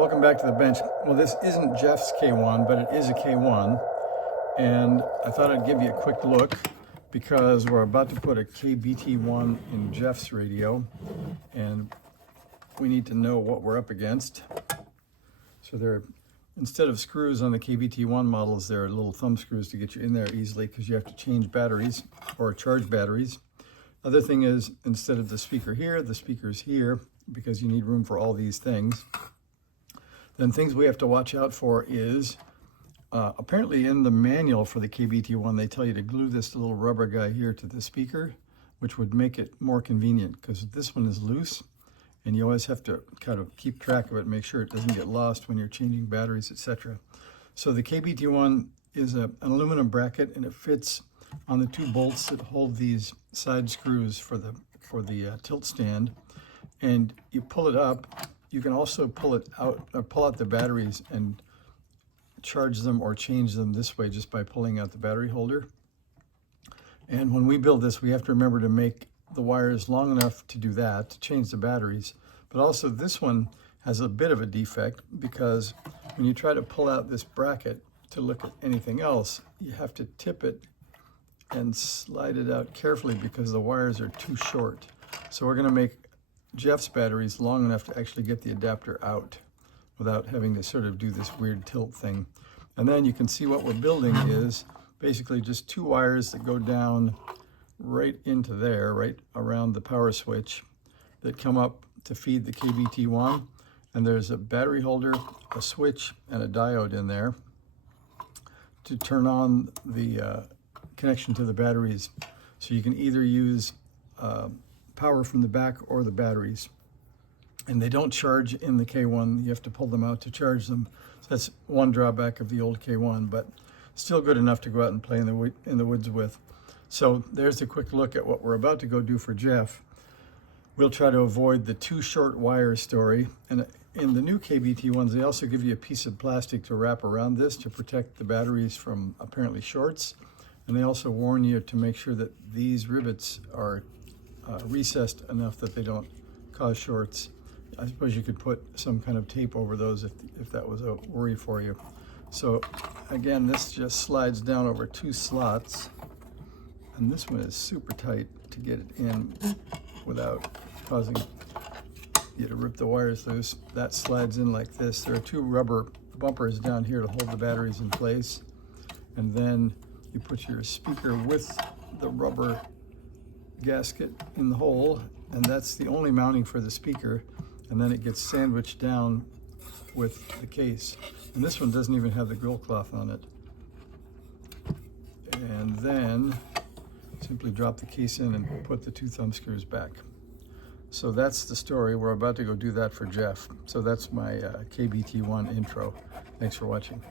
Welcome back to the bench. Well, this isn't Jeff's K1, but it is a K1. And I thought I'd give you a quick look because we're about to put a KBT1 in Jeff's radio. And we need to know what we're up against. So there, instead of screws on the KBT1 models, there are little thumb screws to get you in there easily because you have to change batteries or charge batteries. Other thing is, instead of the speaker here, the speaker's here because you need room for all these things. Then things we have to watch out for is, apparently in the manual for the KBT1, they tell you to glue this little rubber guy here to the speaker, which would make it more convenient because this one is loose and you always have to kind of keep track of it, make sure it doesn't get lost when you're changing batteries, etc. So the KBT1 is an aluminum bracket and it fits on the two bolts that hold these side screws for the tilt stand. And you pull it up. You can also pull it out, or pull out the batteries and charge them or change them this way just by pulling out the battery holder. And when we build this, we have to remember to make the wires long enough to do that, to change the batteries. But also this one has a bit of a defect because when you try to pull out this bracket to look at anything else, you have to tip it and slide it out carefully because the wires are too short. So we're going to make Jeff's batteries long enough to actually get the adapter out without having to sort of do this weird tilt thing. And then you can see what we're building is basically just two wires that go down right into there, right around the power switch, that come up to feed the KBT1. And there's a battery holder, a switch, and a diode in there to turn on the connection to the batteries. So you can either use power from the back or the batteries. And they don't charge in the K1. You have to pull them out to charge them. So that's one drawback of the old K1, but still good enough to go out and play in the woods with. So there's a quick look at what we're about to go do for Jeff. We'll try to avoid the too short wire story. And in the new KBT1s, they also give you a piece of plastic to wrap around this to protect the batteries from apparently shorts. And they also warn you to make sure that these rivets are recessed enough that they don't cause shorts. I suppose you could put some kind of tape over those if that was a worry for you. So again, this just slides down over two slots, and this one is super tight to get it in without causing you to rip the wires loose. That slides in like this. There are two rubber bumpers down here to hold the batteries in place, and then you put your speaker with the rubber gasket in the hole, and that's the only mounting for the speaker, and then it gets sandwiched down with the case. And this one doesn't even have the grill cloth on it. And then simply drop the case in and put the two thumb screws back. So that's the story. We're about to go do that for Jeff. So that's my KBT1 intro. Thanks for watching.